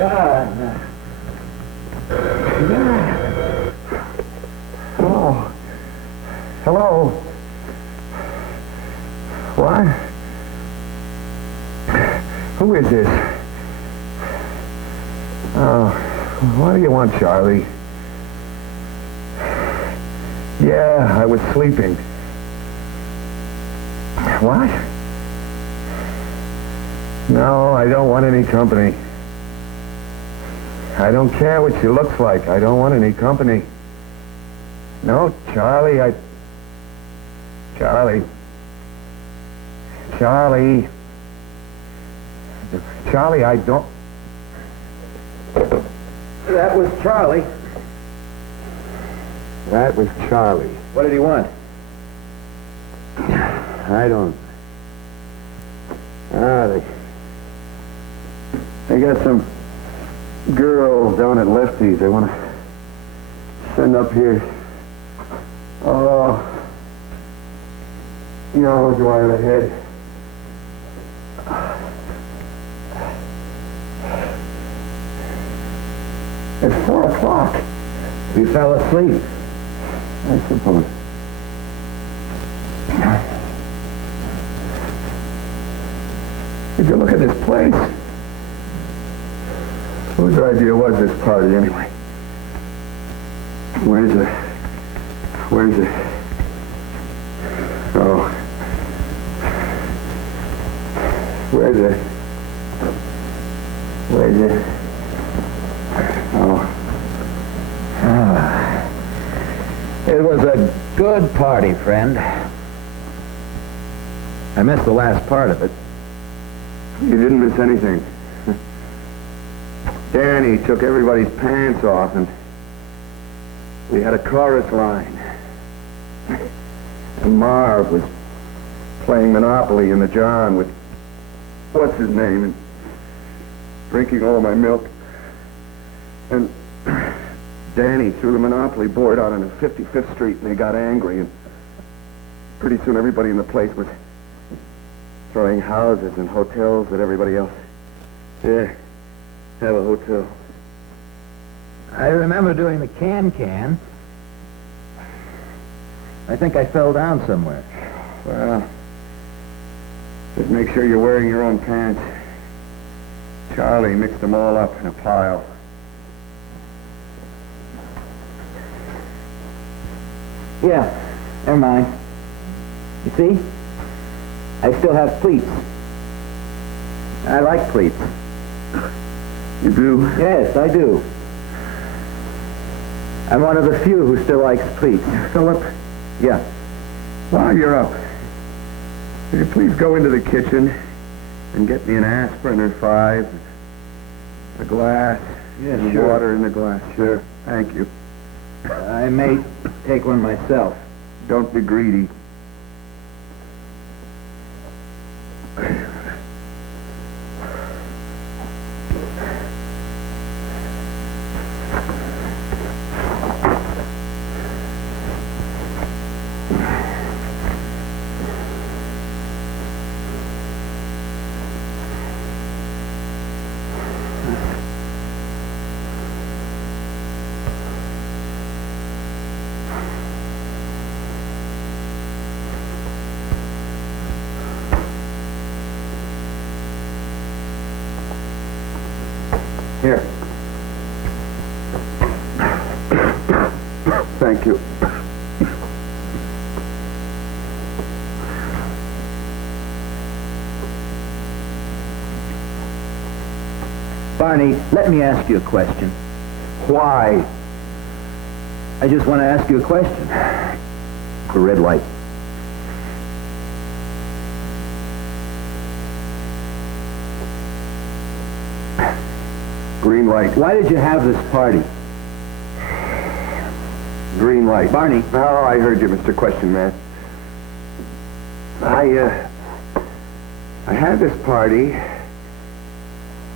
God. God. Hello. Hello. What? Who is this? Oh, what do you want, Charlie? Yeah, I was sleeping. What? No, I don't want any company. I don't care what she looks like. I don't want any company. No, Charlie, Charlie. Charlie. Charlie, I don't... That was Charlie. That was Charlie. What did he want? I don't... They got some girl down at Lefty's. They want to send up here. Oh, you know, go out of the head. It's 4 o'clock. We fell asleep. I suppose. Did you look at this place? Whose idea was this party, anyway? Where's it? Oh. Where's it? Oh. It was a good party, friend. I missed the last part of it. You didn't miss anything. Danny took everybody's pants off, and we had a chorus line. And Marv was playing Monopoly in the John with what's his name, and drinking all my milk. And Danny threw the Monopoly board out on 55th Street, and they got angry, and pretty soon everybody in the place was throwing houses and hotels at everybody else. Yeah, have a hotel. I remember doing the can. I think I fell down somewhere. Well, just make sure you're wearing your own pants. Charlie mixed them all up in a pile. Yeah, never mind. You see? I still have pleats. I like pleats. You do? Yes, I do. I'm one of the few who still likes pleats. Philip? Yeah. While you're up, will you please go into the kitchen and get me an aspirin or 5, a glass, and sure. water in the glass? Sure. Thank you. I may take one myself. Don't be greedy. Here. Thank you. Barney, let me ask you a question. Why? I just want to ask you a question. The red light. Green light. Why did you have this party? Green light. Barney. Oh, I heard you, Mr. Question Man. I had this party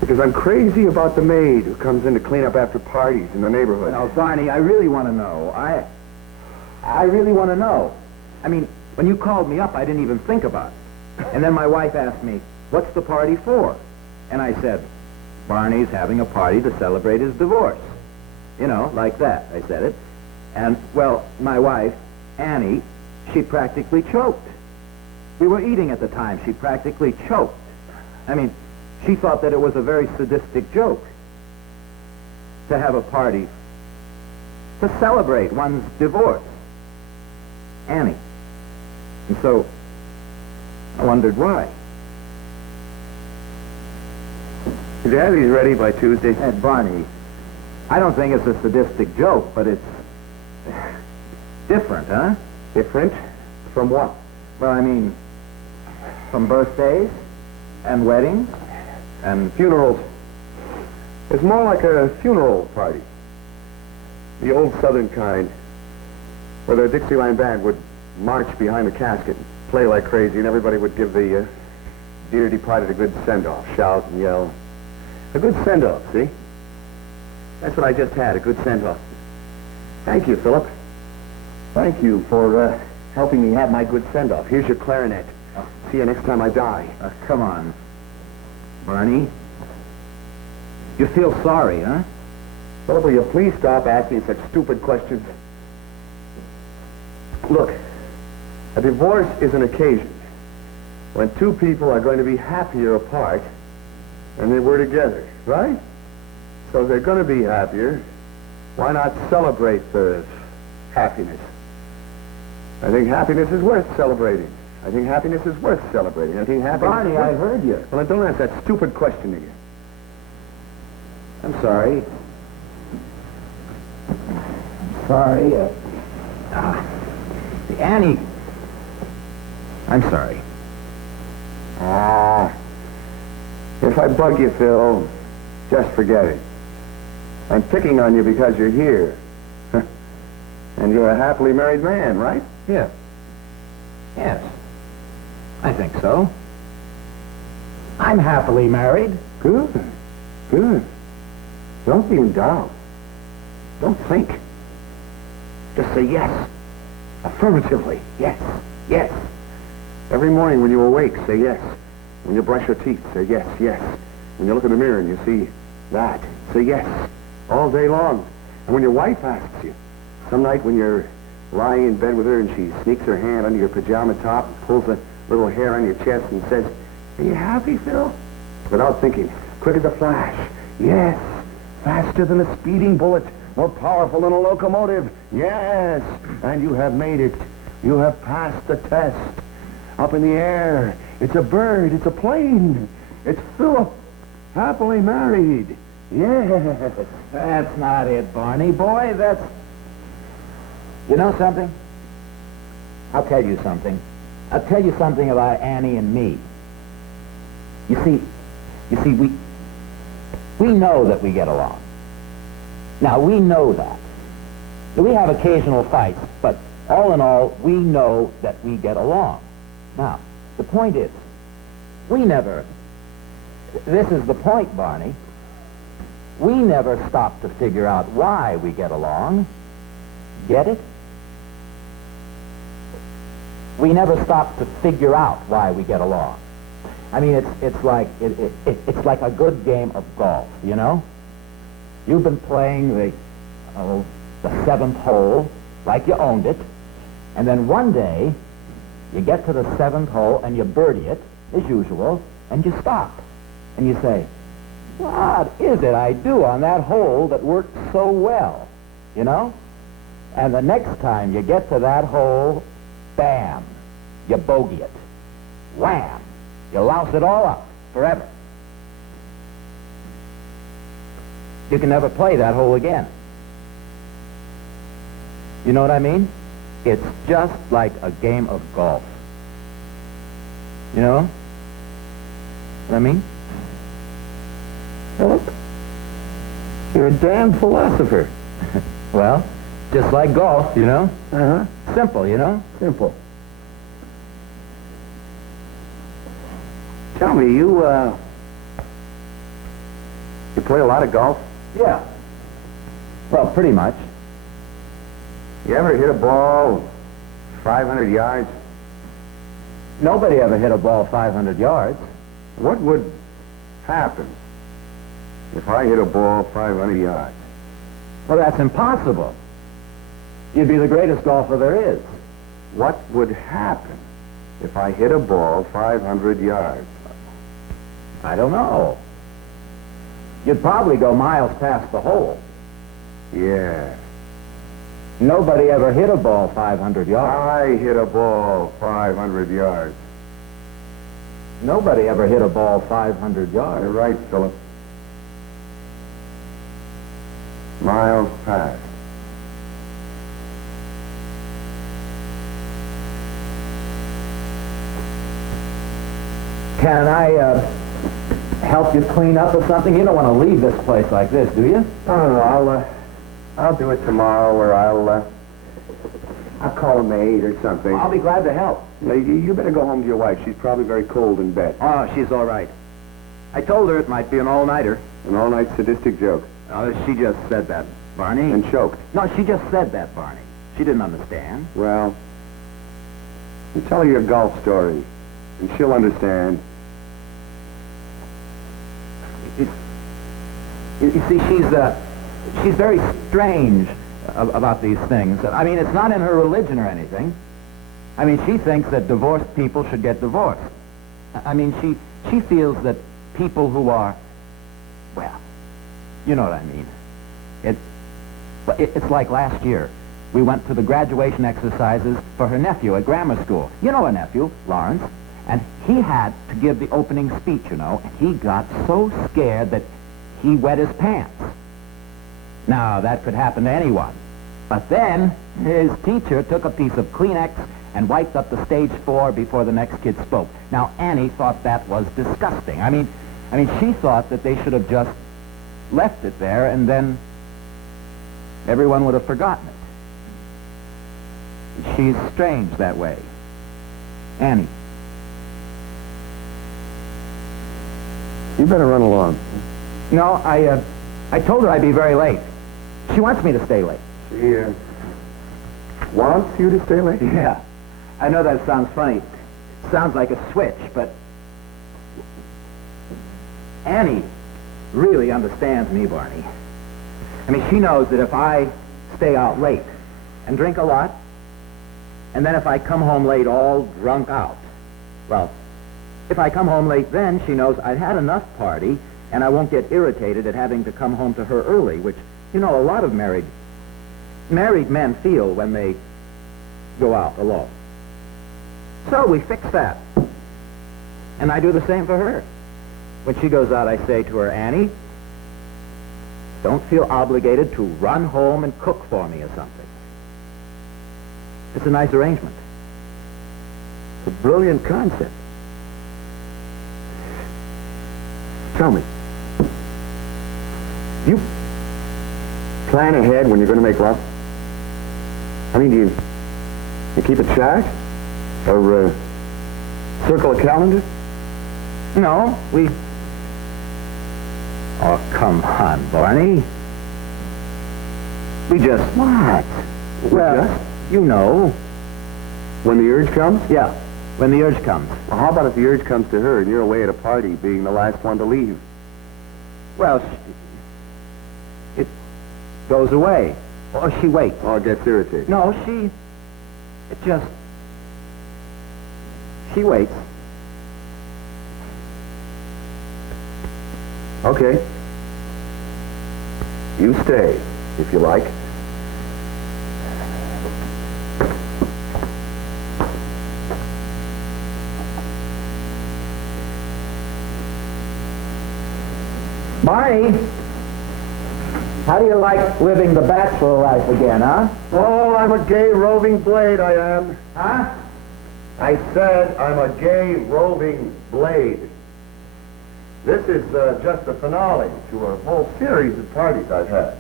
because I'm crazy about the maid who comes in to clean up after parties in the neighborhood. Now, Barney, I really want to know. I really want to know. I mean, when you called me up, I didn't even think about it. And then my wife asked me, what's the party for? And I said, Barney's having a party to celebrate his divorce. You know, like that, I said it. And, well, my wife, Annie, she practically choked. We were eating at the time. She practically choked. I mean, she thought that it was a very sadistic joke to have a party to celebrate one's divorce. Annie. And so, I wondered why. Dad, he's ready by Tuesday. Barney, I don't think it's a sadistic joke, but it's different, huh? Different? From what? Well, I mean, from birthdays and weddings and Funerals. It's more like a funeral party. The old Southern kind, where the Dixieland band would march behind the casket and play like crazy, and everybody would give the dear departed a good send-off, shout and yell. A good send-off, see? That's what I just had, a good send-off. Thank you, Philip. Thank you for helping me have my good send-off. Here's your clarinet. See you next time I die. Come on, Barney. You feel sorry, huh? Philip, will you please stop asking such stupid questions? Look, a divorce is an occasion when two people are going to be happier apart than they were together, right? So if they're going to be happier, why not celebrate the happiness? I think happiness is worth celebrating. I think happiness is worth celebrating. I think happiness Barney, I heard you. Well, then don't ask that stupid question again. I'm sorry. Sorry. Annie. I'm sorry. If I bug you, Phil, just forget it. I'm picking on you because you're here. And you're a happily married man, right? Yes. Yes. I think so. I'm happily married. Good. Good. Don't be in doubt. Don't think. Just say yes. Affirmatively. Yes. Yes. Every morning when you awake, say yes. When you brush your teeth, say yes, yes. When you look in the mirror and you see that, say yes. All day long. And when your wife asks you, some night when you're lying in bed with her and she sneaks her hand under your pajama top and pulls a little hair on your chest and says, "Are you happy, Phil?" Without thinking, quick as a flash. Yes. Faster than a speeding bullet. More powerful than a locomotive. Yes. And you have made it. You have passed the test. Up in the air. It's a bird. It's a plane. It's Philip. Happily married. Yes. That's not it, Barney. Boy, that's... You know something? I'll tell you something. I'll tell you something about Annie and me. You see, we know that we get along. Now, we know that. We have occasional fights, but all in all, we know that we get along. Now, the point is, this is the point, Barney. We never stop to figure out why we get along. Get it? We never stop to figure out why we get along. I mean, it's like a good game of golf, you know? You've been playing the seventh hole like you owned it, and then one day you get to the seventh hole and you birdie it, as usual, and you stop. And you say, "What is it I do on that hole that worked so well?" You know? And the next time you get to that hole, bam, you bogey it. Wham! You louse it all up forever. You can never play that hole again. You know what I mean? It's just like a game of golf. You know what I mean? Philip, you're a damn philosopher. Well, just like golf, you know? Uh-huh. Simple, you know? Simple. Tell me, you play a lot of golf? Yeah. Well, pretty much. You ever hit a ball 500 yards? Nobody ever hit a ball 500 yards. What would happen If I hit a ball 500 yards. Well, that's impossible. You'd be the greatest golfer there is. What would happen if I hit a ball 500 yards? I don't know. You'd probably go miles past the hole. Yeah. Nobody ever hit a ball 500 yards. I hit a ball 500 yards. Nobody ever hit a ball 500 yards. You're right, Philip. Miles past. Can I help you clean up or something? You don't want to leave this place like this, do you? No, I'll do it tomorrow, or I'll call a maid or something. I'll be glad to help. You better go home to your wife. She's probably very cold in bed. Oh, she's all right. I told her it might be an all-nighter. An all-night sadistic joke. Oh, she just said that, Barney. And choked. No, she just said that, Barney. She didn't understand. Well, you tell her your golf story, and she'll understand. You see, she's very strange about these things. I mean, it's not in her religion or anything. I mean, she thinks that divorced people should get divorced. I mean, she feels that people who are, well, you know what I mean. It's like last year. We went to the graduation exercises for her nephew at grammar school. You know her nephew, Lawrence. And he had to give the opening speech, you know. And he got so scared that he wet his pants. Now, that could happen to anyone. But then his teacher took a piece of Kleenex and wiped up the stage floor before the next kid spoke. Now, Annie thought that was disgusting. I mean, she thought that they should have just left it there and then everyone would have forgotten it. She's strange that way. Annie. You better run along. No, I told her I'd be very late. She wants me to stay late. She, wants you to stay late? Yeah. I know that sounds funny. Sounds like a switch, but Annie really understands me, Barney. I mean, she knows that if I stay out late and drink a lot, and then if I come home late all drunk out, well, if I come home late then, she knows I've had enough party, and I won't get irritated at having to come home to her early, which, you know, a lot of married men feel when they go out alone. So we fix that. And I do the same for her. When she goes out, I say to her, Annie, don't feel obligated to run home and cook for me or something. It's a nice arrangement. It's a brilliant concept. Tell me, you plan ahead when you're going to make love? I mean, do you keep a chart? Or circle a calendar? No, we... Oh, come on, Barney. We just... What? Well, Just? you know. When the urge comes? Yeah, when the urge comes. Well, how about if the urge comes to her and you're away at a party, being the last one to leave? Well, it goes away. Or she waits. Or gets irritated? No, she waits. Okay. You stay, if you like. Barney, how do you like living the bachelor life again, huh? Oh, I'm a gay roving blade, I am. Huh? I said I'm a gay roving blade. This is just the finale to a whole series of parties I've had.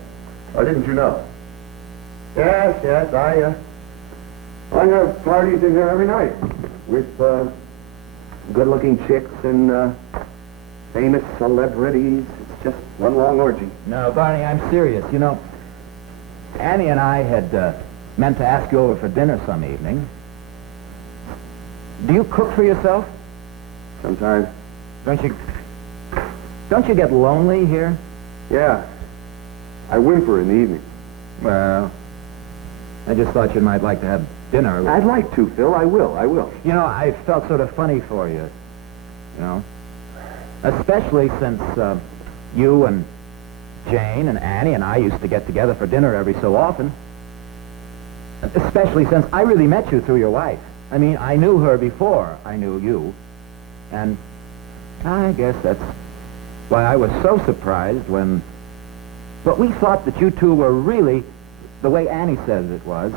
Or didn't you know? Yes, I have parties in here every night with good-looking chicks and famous celebrities. It's just one long orgy. No, Barney, I'm serious. You know, Annie and I had meant to ask you over for dinner some evening. Do you cook for yourself? Sometimes. Don't you get lonely here? Yeah. I whimper in the evening. Well, I just thought you might like to have dinner. I'd like to, Phil. I will. You know, I felt sort of funny for you. You know? Especially since you and Jane and Annie and I used to get together for dinner every so often. Especially since I really met you through your wife. I mean, I knew her before I knew you. And I guess that's why I was so surprised when... But we thought that you two were really, the way Annie says it was,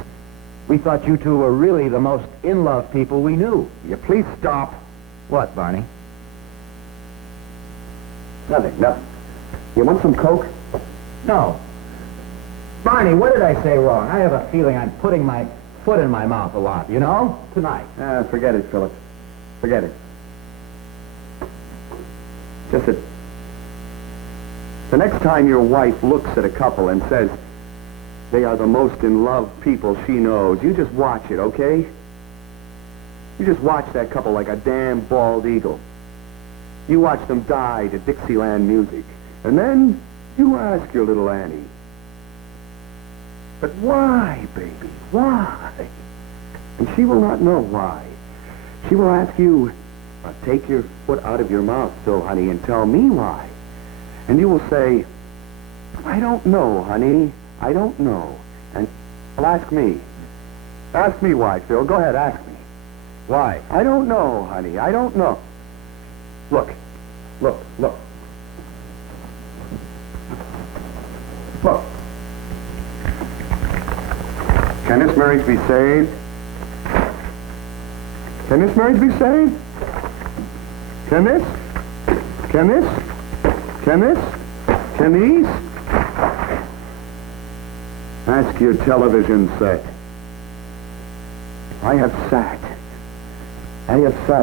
we thought you two were really the most in-love people we knew. You please stop. What, Barney? Nothing. You want some Coke? No. Barney, what did I say wrong? I have a feeling I'm putting my foot in my mouth a lot, you know? Tonight. Forget it, Philip. Forget it. Just that the next time your wife looks at a couple and says they are the most in love people she knows, you just watch it, okay? You just watch that couple like a damn bald eagle. You watch them die to Dixieland music. And then you ask your little Annie, but why, baby? Why? And she will not know why. She will ask you, take your foot out of your mouth, so, honey, and tell me why. And you will say, I don't know, honey. I don't know. And well, ask me. Ask me why, Phil. Go ahead, ask me. Why? I don't know, honey. I don't know. Look. Look. Look. Look. Can this marriage be saved? Can this marriage be saved? Can this? Can this? Can this? Can these? Ask your television set. I have sat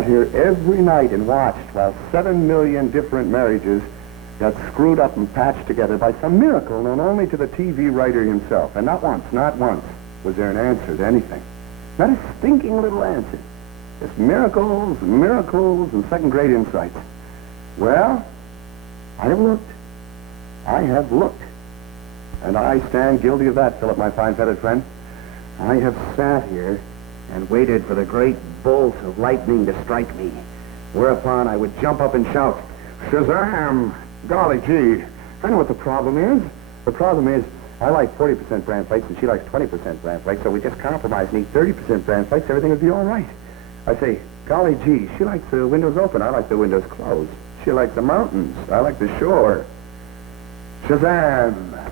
here every night and watched while 7 million different marriages got screwed up and patched together by some miracle known only to the TV writer himself. And not once was there an answer to anything. Not a stinking little answer. Just miracles and miracles and second-grade insights. Well, I have looked. And I stand guilty of that, Philip, my fine-feathered friend. I have sat here and waited for the great bolt of lightning to strike me, whereupon I would jump up and shout, Shazam! Golly gee! I know what the problem is. The problem is I like 40% bran flakes and she likes 20% bran flakes, so we just compromise and eat 30% bran flakes, everything will be all right. I say, golly gee, she likes the windows open, I like the windows closed. She likes the mountains, I like the shore. Shazam!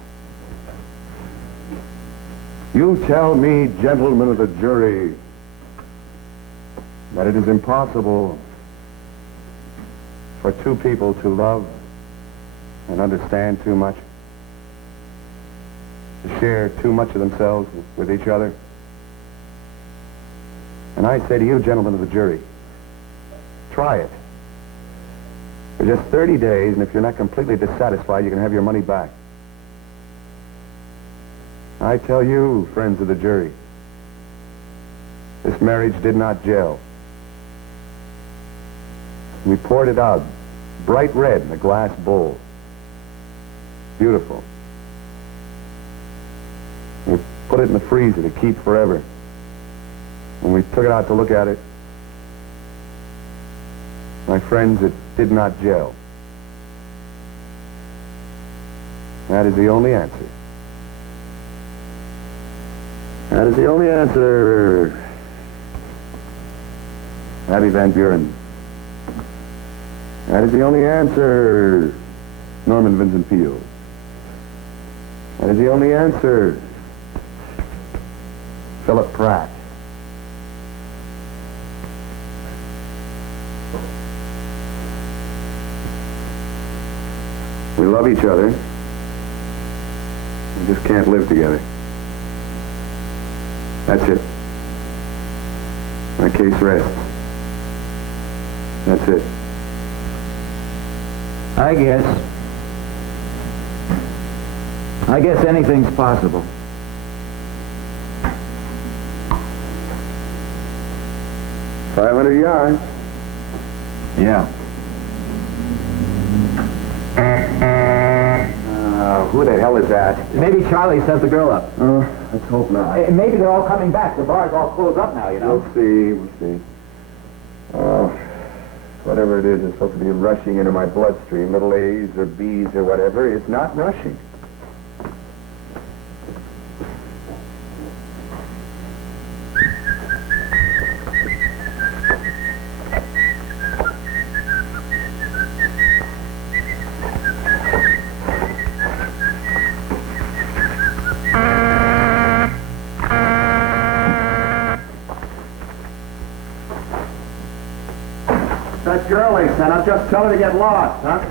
You tell me, gentlemen of the jury, that it is impossible for two people to love and understand too much, to share too much of themselves with each other. And I say to you, gentlemen of the jury, try it. For just 30 days, and if you're not completely dissatisfied, you can have your money back. I tell you, friends of the jury, this marriage did not gel. We poured it out, bright red in a glass bowl. Beautiful. We put it in the freezer to keep forever. When we took it out to look at it, my friends, it did not gel. That is the only answer. That is the only answer. Abby Van Buren. That is the only answer. Norman Vincent Peale. That is the only answer. Philip Pratt. We love each other. We just can't live together. That's it. My case rests. That's it. I guess anything's possible. $500. Yeah. who the hell is that? Maybe Charlie sent the girl up. Let's hope not. Maybe they're all coming back. The bar's all closed up now, you know. We'll see. Oh, whatever it is supposed to be rushing into my bloodstream, little A's or B's or whatever, it's not rushing. That girl they sent up, just tell her to get lost, huh?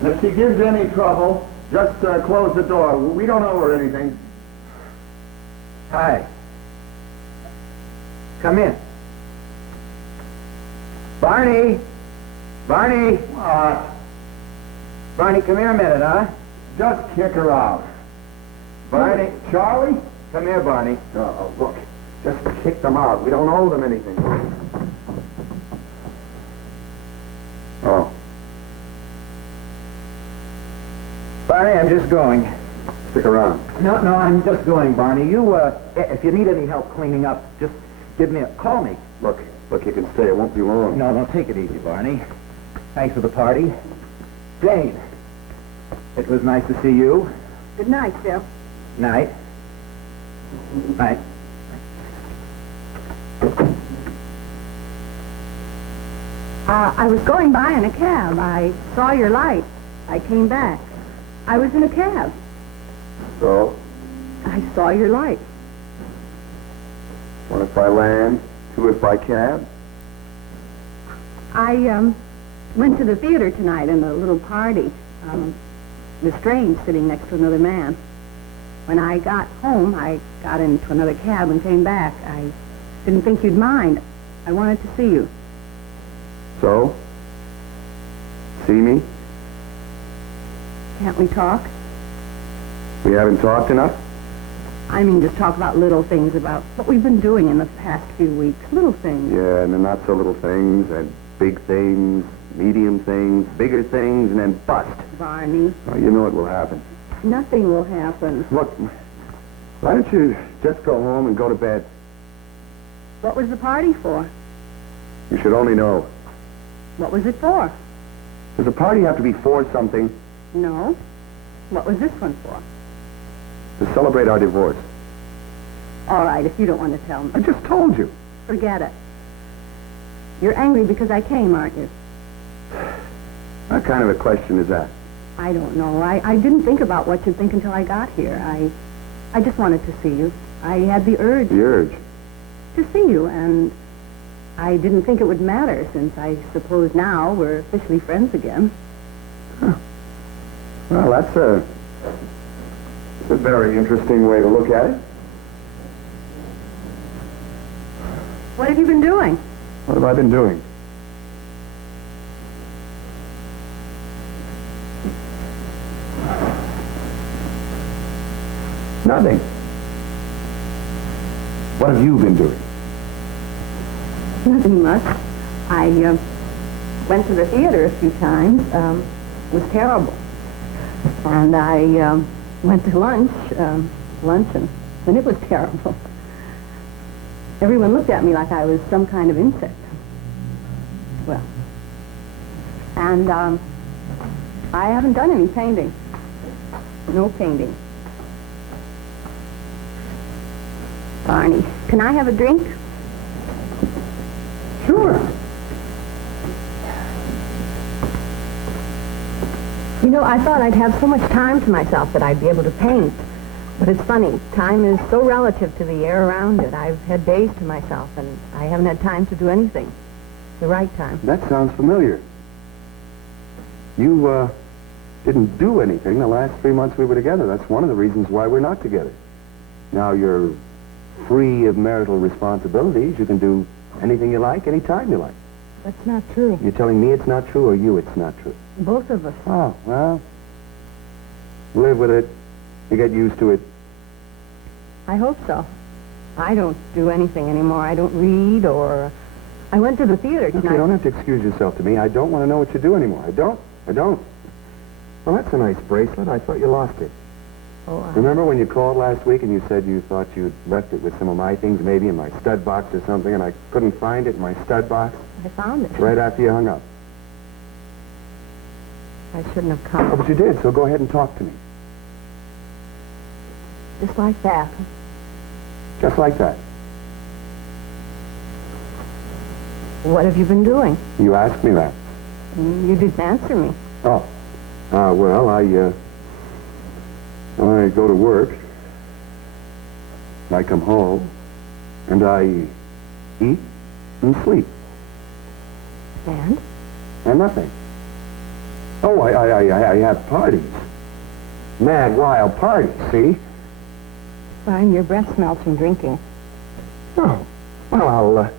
And if she gives you any trouble, just close the door. We don't owe her anything. Hi. Come in. Barney! Barney! Barney, come here a minute, huh? Just kick her out. Barney. Charlie? Come here, Barney. Oh, look, just kick them out. We don't owe them anything. Oh, Barney, I'm just going. stick around. No, I'm just going, Barney. You, if you need any help cleaning up, just call me. Look, you can stay. It won't be long. No, take it easy, Barney. Thanks for the party. Jane, it was nice to see you. Good night, Phil. Night. Night. I was going by in a cab. I saw your light. I came back. I was in a cab. So, I saw your light. one if by land, two if by cab. I went to the theater tonight in a little party. Was strange sitting next to another man. When I got home, I got into another cab and came back. I didn't think you'd mind. I wanted to see you. So, see me? Can't we talk? We haven't talked enough? I mean, just talk about little things, about what we've been doing in the past few weeks. Little things. Yeah, and the not so little things, and big things, medium things, bigger things, and then bust. Barney, Oh, you know what will happen. nothing will happen. Look, why don't you just go home and go to bed? What was the party for? You should only know. What was it for? Does a party have to be for something? No. What was this one for? To celebrate our divorce. All right, if you don't want to tell me. I just told you. Forget it. You're angry because I came, aren't you? What kind of a question is that? I don't know. I didn't think about what you'd think until I got here. I just wanted to see you. I had the urge The urge. to see you, and I didn't think it would matter, since I suppose now we're officially friends again. Well, that's a very interesting way to look at it. What have you been doing? What have I been doing? Nothing. What have you been doing? Nothing much. I went to the theater a few times. It was terrible. And I went to luncheon, and it was terrible. Everyone looked at me like I was some kind of insect. Well, and I haven't done any painting. No painting. Barney, can I have a drink? Sure. You know, I thought I'd have so much time to myself that I'd be able to paint. But it's funny, time is so relative to the air around it. I've had days to myself, and I haven't had time to do anything. The right time. That sounds familiar. You, didn't do anything the last 3 months we were together. That's one of the reasons why we're not together. Now you're free of marital responsibilities. You can do anything you like, anytime you like. That's not true. You're telling me it's not true, or you it's not true? Both of us. Oh, well, live with it. You get used to it. I hope so. I don't do anything anymore. I don't read, or... I went to the theater Look, tonight. you don't have to excuse yourself to me. I don't want to know what you do anymore. I don't. Look, Well, that's a nice bracelet. I thought you lost it. Oh, Remember when you called last week and you said you thought you'd left it with some of my things, maybe in my stud box or something, and I couldn't find it in my stud box? I found it. Right after you hung up. I shouldn't have Oh, come. but you did, so go ahead and talk to me. Just like that. Just like that. What have you been doing? You asked me that. You didn't answer me. Oh. Well, I go to work. I come home. And I eat and sleep. And? And nothing. Oh, I have parties. Mad, wild parties, see? Fine, your breath smells from drinking. Oh. Well,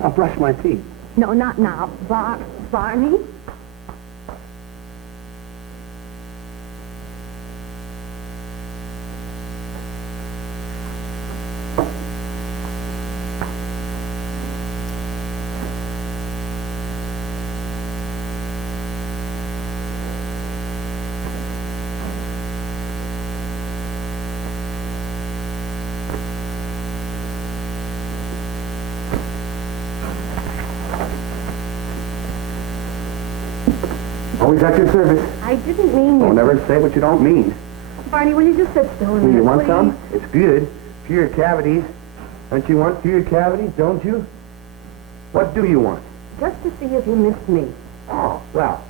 I'll brush my teeth. No, not now. Barney? Always at your service. I didn't mean Don't ever say what you don't mean. Barney, will you just sit still a minute, You want please? some? It's good. Pure cavities. Don't you want pure cavities, don't you? What do you want? Just to see if you missed me. Oh, well,